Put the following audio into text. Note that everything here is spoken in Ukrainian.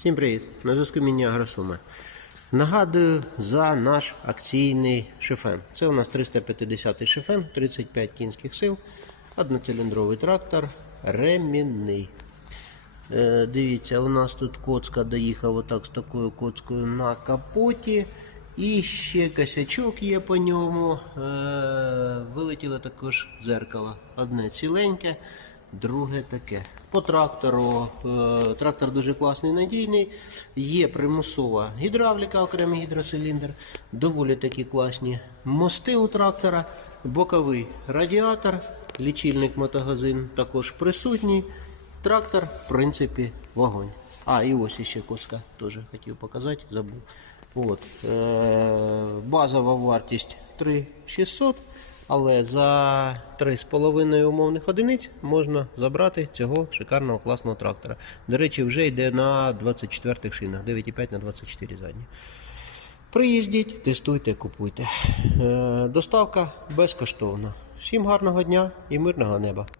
Всім привіт! На зв'язку міні Агросуми. Нагадую за наш акційний шифен. Це у нас 350 шифен, 35 кінських сил, одноциліндровий трактор, ремінний. Е, дивіться, у нас тут коцка доїхав отак з такою коцкою на капоті. І ще косячок є по ньому. Е, вилетіло також дзеркало. Одне ціленьке, друге таке. По трактору. Е, трактор дуже класний, надійний. Є примусова гідравліка, окремий гідроциліндр. Доволі такі класні мости у трактора, боковий радіатор, лічильник мотогазин також присутній. Трактор, в принципі, вогонь. А, і ось ще коска теж хотів показати, забув. От. Е- базова вартість 3600, але за 3,5 умовних одиниць можна забрати цього шикарного класного трактора. До речі, вже йде на 24 шинах, 9,5 на 24 задні. Приїздіть, тестуйте, купуйте. Е- доставка безкоштовна. Всім гарного дня і мирного неба!